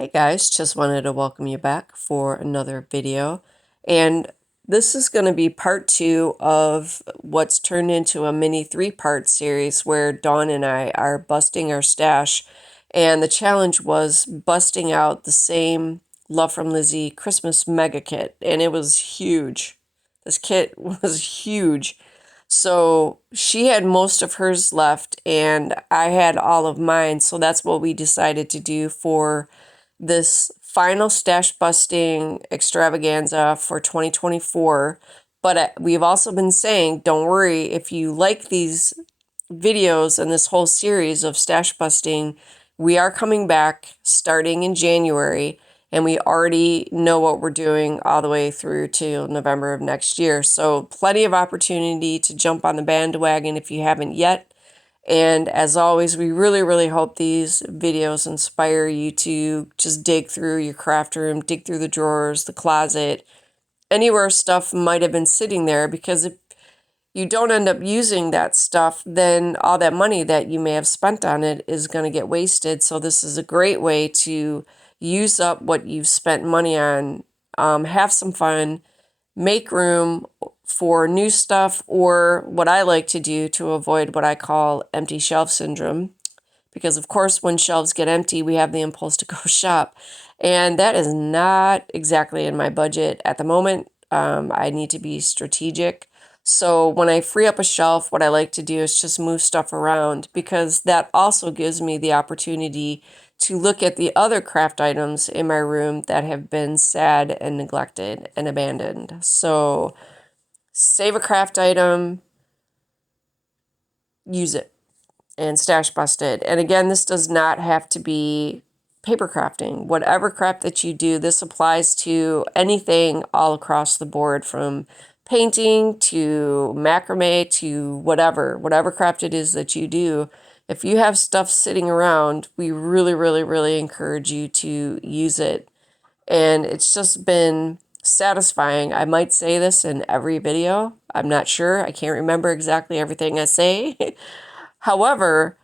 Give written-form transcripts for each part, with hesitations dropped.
Hey guys, just wanted to welcome you back for another video. And this is going to be part two of what's turned into a mini three-part series where Dawn and I are busting our stash. And the challenge was busting out the same Love from Lizi Christmas mega kit. And it was huge. This kit was huge. So she had most of hers left, and I had all of mine. So that's what we decided to do for this final stash busting extravaganza for 2024. But we've also been saying, don't worry, if you like these videos and this whole series of stash busting, we are coming back starting in January, and we already know what we're doing all the way through to November of next year. So plenty of opportunity to jump on the bandwagon if you haven't yet. And as always, we really, really hope these videos inspire you to just dig through your craft room, dig through the drawers, the closet, anywhere stuff might have been sitting there, because if you don't end up using that stuff, then all that money that you may have spent on it is going to get wasted. So this is a great way to use up what you've spent money on, have some fun, make room for new stuff, or what I like to do to avoid what I call empty shelf syndrome. Because, of course, when shelves get empty, we have the impulse to go shop. And that is not exactly in my budget at the moment. I need to be strategic. So when I free up a shelf, what I like to do is just move stuff around, because that also gives me the opportunity to look at the other craft items in my room that have been sad and neglected and abandoned. So save a craft item, use it, and stash bust it. And again, this does not have to be paper crafting. Whatever craft that you do, this applies to anything all across the board, from painting to macrame to whatever craft it is that you do. If you have stuff sitting around, we really, really, really encourage you to use it. And it's just been satisfying. I might say this in every video. I'm not sure. I can't remember exactly everything I say. However,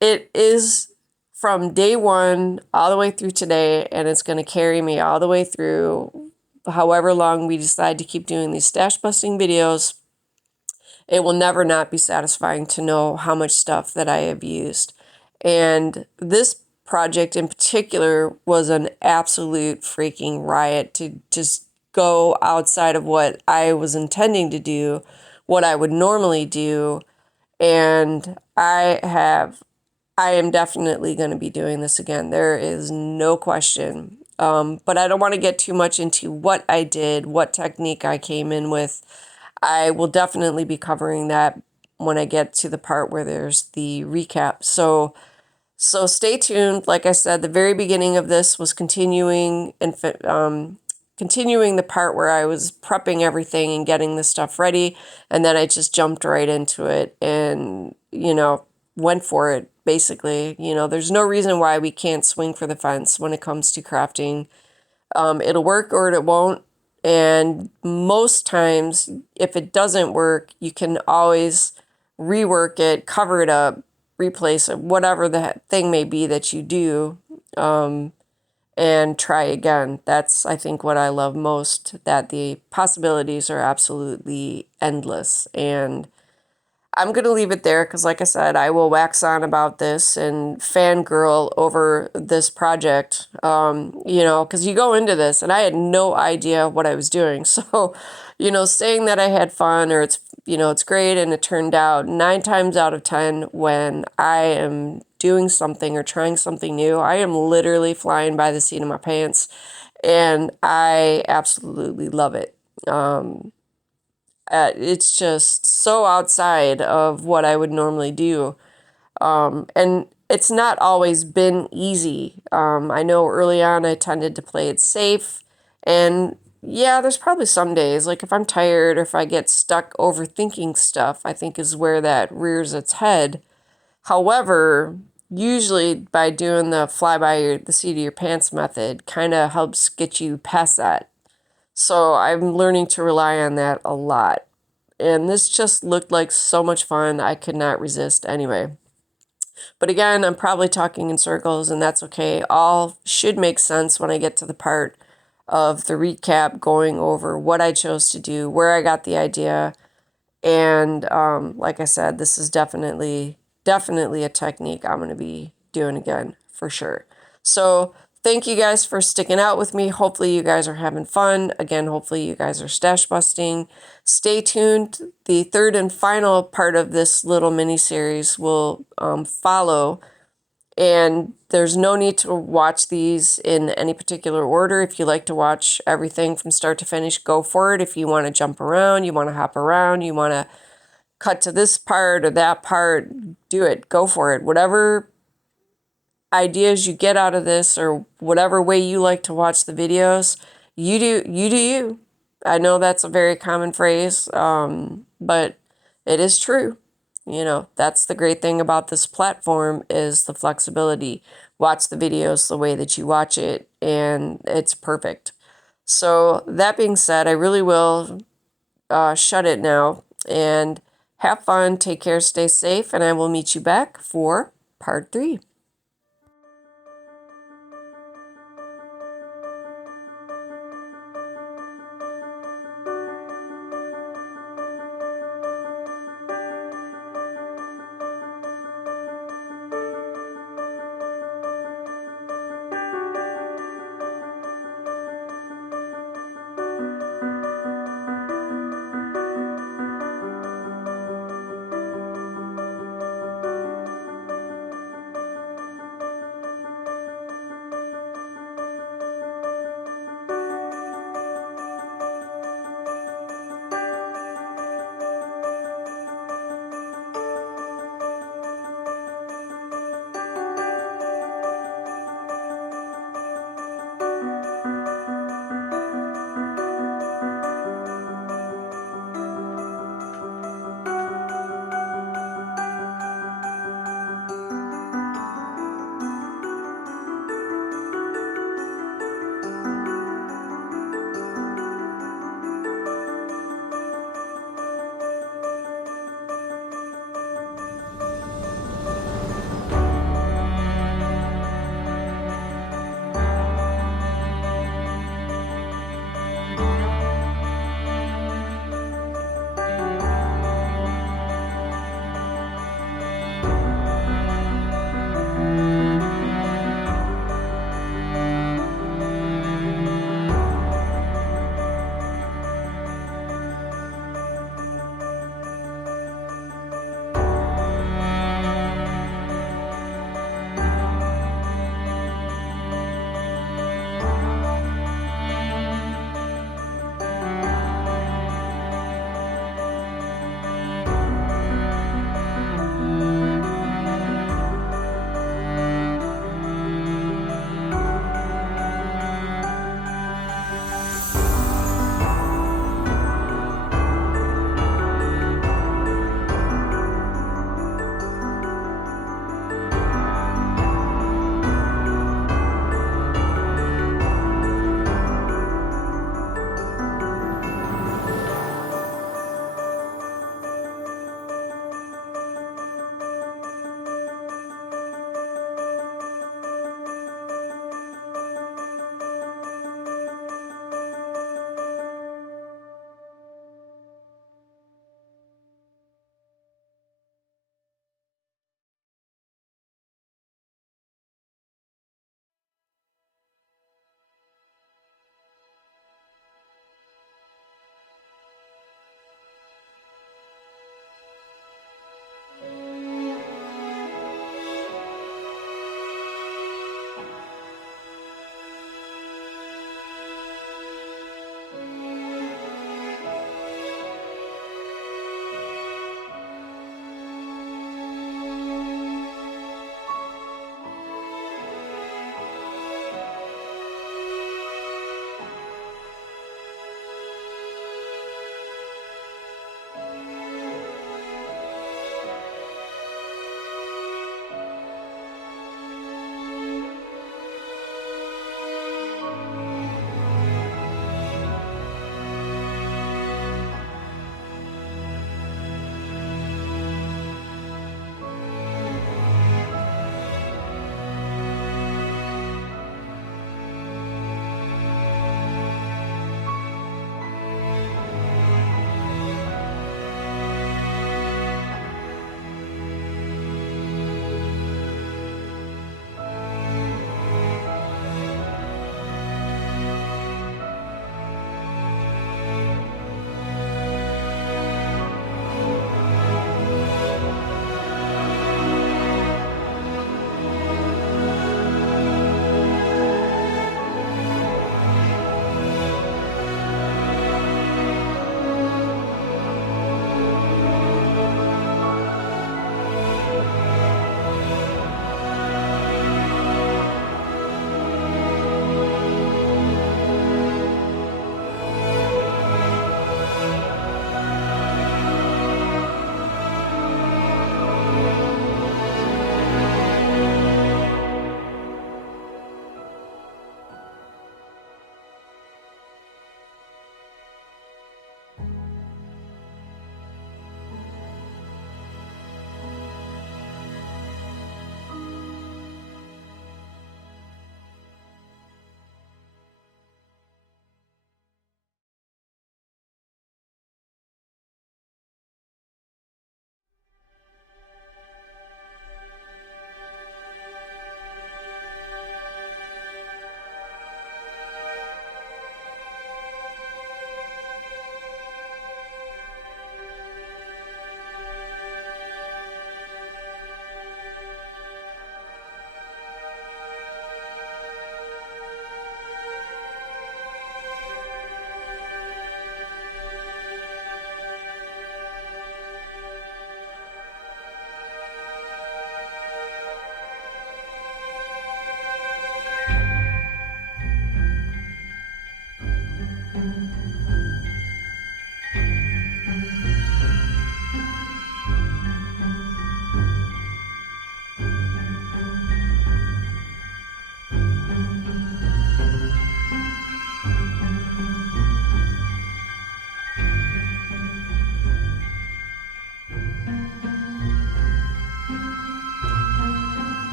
it is from day one all the way through today, and it's going to carry me all the way through however long we decide to keep doing these stash busting videos. It will never not be satisfying to know how much stuff that I have used. And this project in particular was an absolute freaking riot to just go outside of what I was intending to do, what I would normally do. And I am definitely going to be doing this again. There is no question. But I don't want to get too much into what I did, what technique I came in with. I will definitely be covering that when I get to the part where there's the recap. So stay tuned. Like I said, the very beginning of this was continuing the part where I was prepping everything and getting the stuff ready, and then I just jumped right into it and, went for it, basically. There's no reason why we can't swing for the fence when it comes to crafting. It'll work or it won't. And most times, if it doesn't work, you can always rework it, cover it up, replace it, whatever the thing may be that you do, and try again. That's, I think, what I love most, that the possibilities are absolutely endless. And I'm going to leave it there because, like I said, I will wax on about this and fangirl over this project, because you go into this and I had no idea what I was doing. So, saying that I had fun, or it's great and it turned out, 9 times out of 10, when I am doing something or trying something new, I am literally flying by the seat of my pants, and I absolutely love it. It's just so outside of what I would normally do. And it's not always been easy. I know early on I tended to play it safe. And yeah, there's probably some days, like if I'm tired or if I get stuck overthinking stuff, I think is where that rears its head. However, usually by doing the fly by the seat of your pants method kind of helps get you past that. So I'm learning to rely on that a lot. And this just looked like so much fun. I could not resist anyway. But again, I'm probably talking in circles, and that's okay. All should make sense when I get to the part of the recap, going over what I chose to do, where I got the idea. And like I said, this is definitely a technique I'm going to be doing again for sure. So thank you guys for sticking out with me. Hopefully you guys are having fun. Again, hopefully you guys are stash busting. Stay tuned. The third and final part of this little mini series will follow. And there's no need to watch these in any particular order. If you like to watch everything from start to finish, go for it. If you want to jump around, you want to hop around, you want to cut to this part or that part, do it. Go for it. Whatever ideas you get out of this, or whatever way you like to watch the videos, you do you. I know that's a very common phrase, but it is true. You know, that's the great thing about this platform, is the flexibility. Watch the videos the way that you watch it, and it's perfect. So that being said, I really will shut it now, and have fun, take care, stay safe, and I will meet you back for part 3.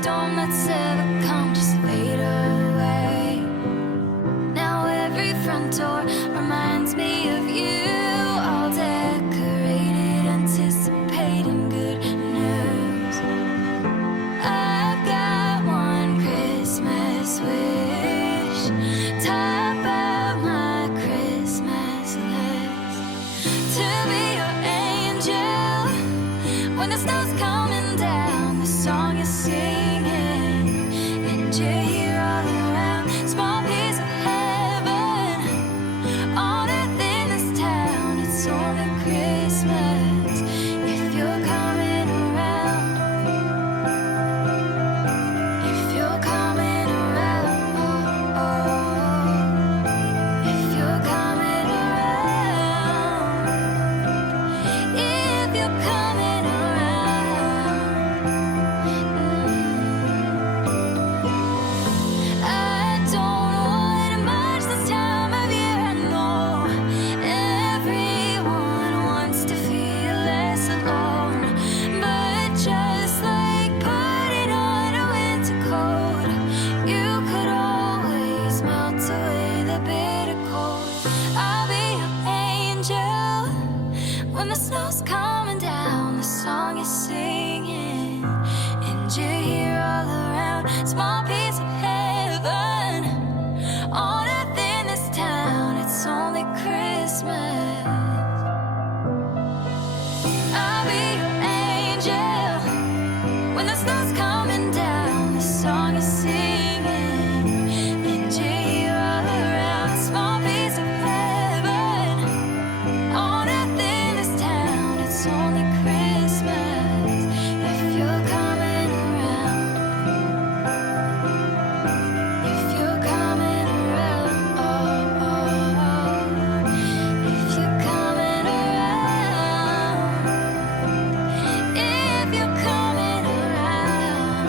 storm that's ever come just fade away. Now every front door reminds me of you, all decorated, anticipating good news. I've got one Christmas wish, top of my Christmas list, to be your angel when the snow's coming down, the song you're singing, and you're here all around. Small piece of heaven on earth in this town. It's only Christmas if you're coming around. If you're coming around, oh, oh. If you're coming around, if you're coming around. I don't want much this time of year. I know everyone wants to feel less alone, but just like putting on a winter coat, you could always melt away the bitter cold. I'll be your angel when the snow's coming down, the song you're singing, and you're here all around. Small piece of heaven on earth in this town. It's only Christmas. I'll be your angel when the snow's coming down, the song you're singing, and you're here all around. Small piece of heaven on earth in this town. It's only Christmas if you're coming around. If you're coming around, oh, oh, oh. If you're coming around, if you're coming around.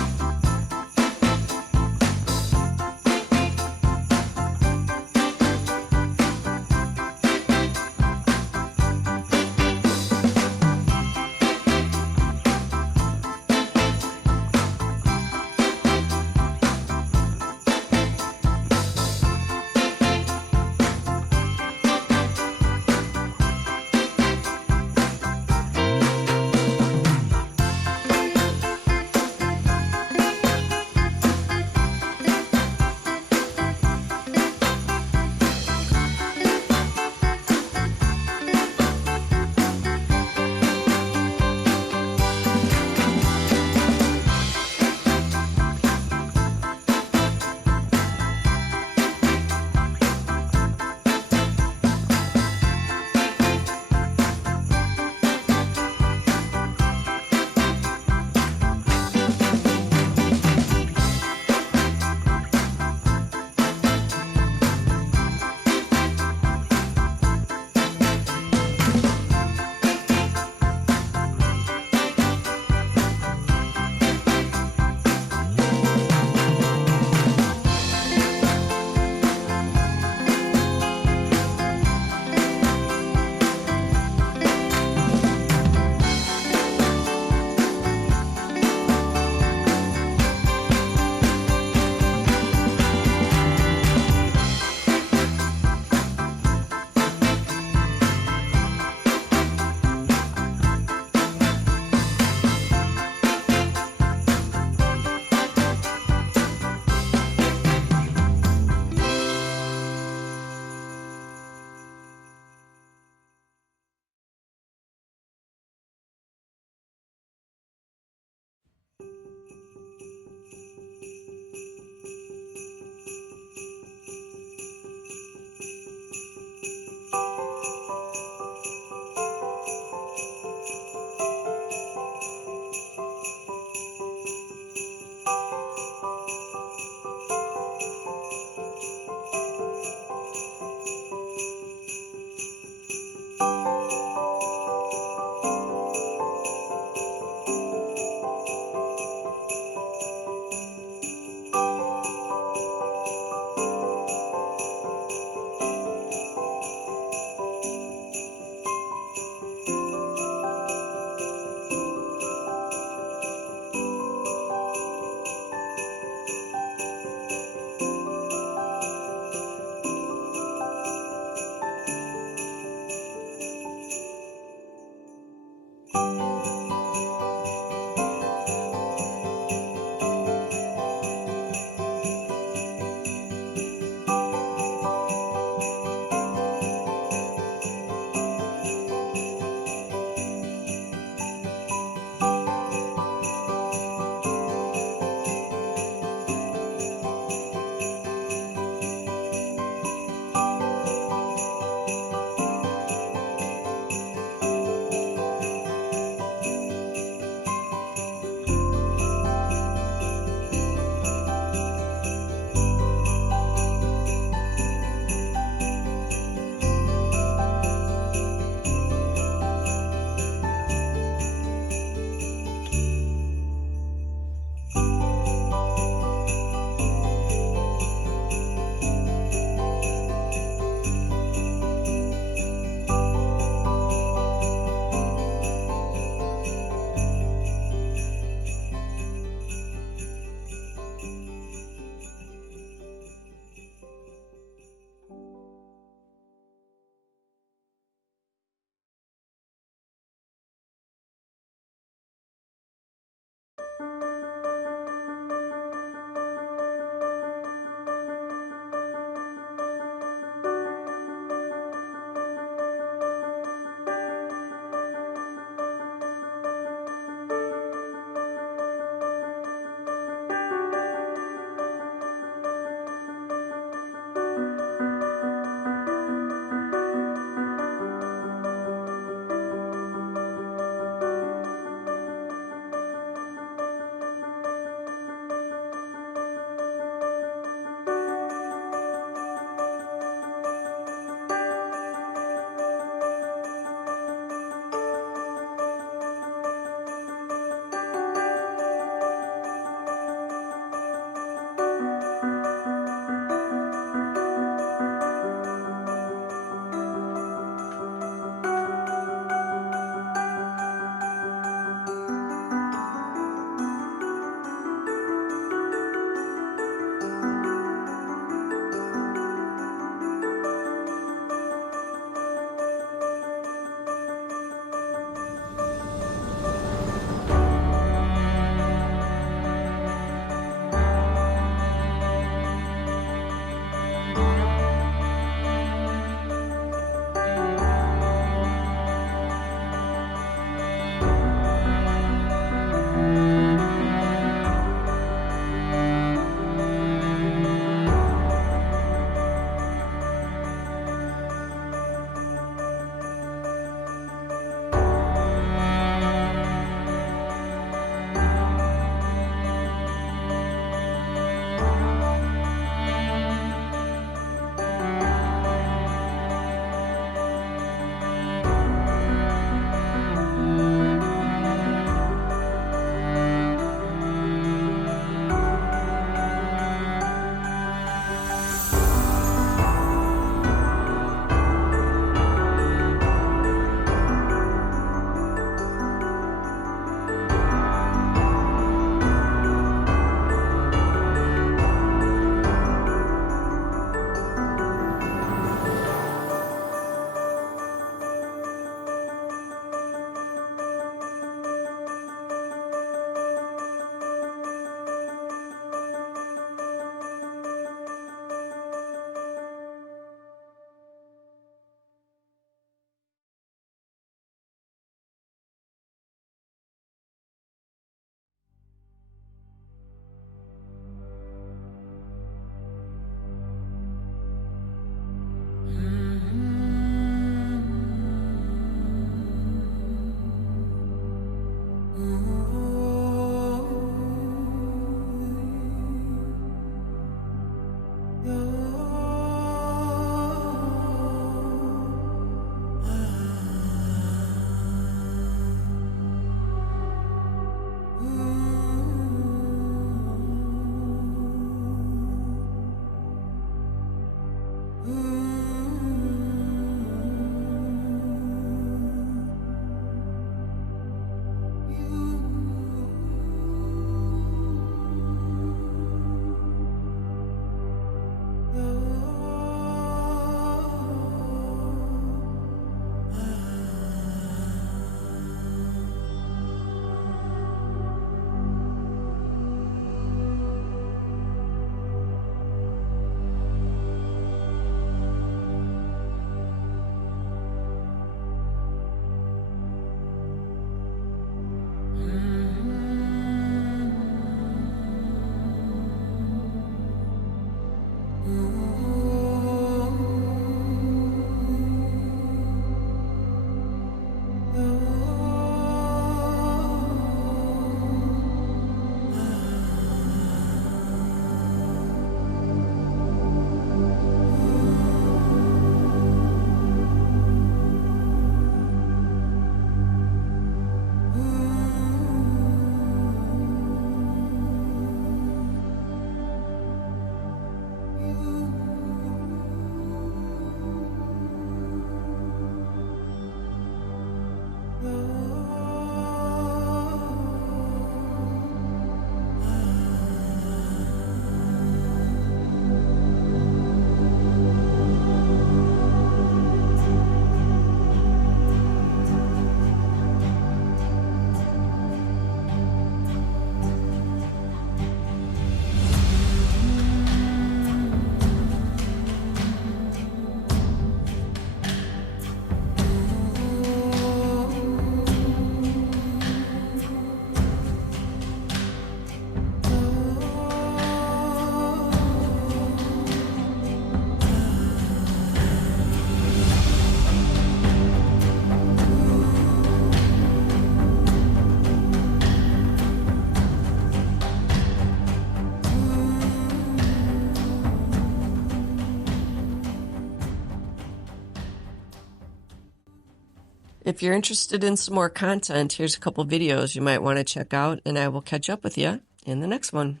If you're interested in some more content, here's a couple videos you might want to check out, and I will catch up with you in the next one.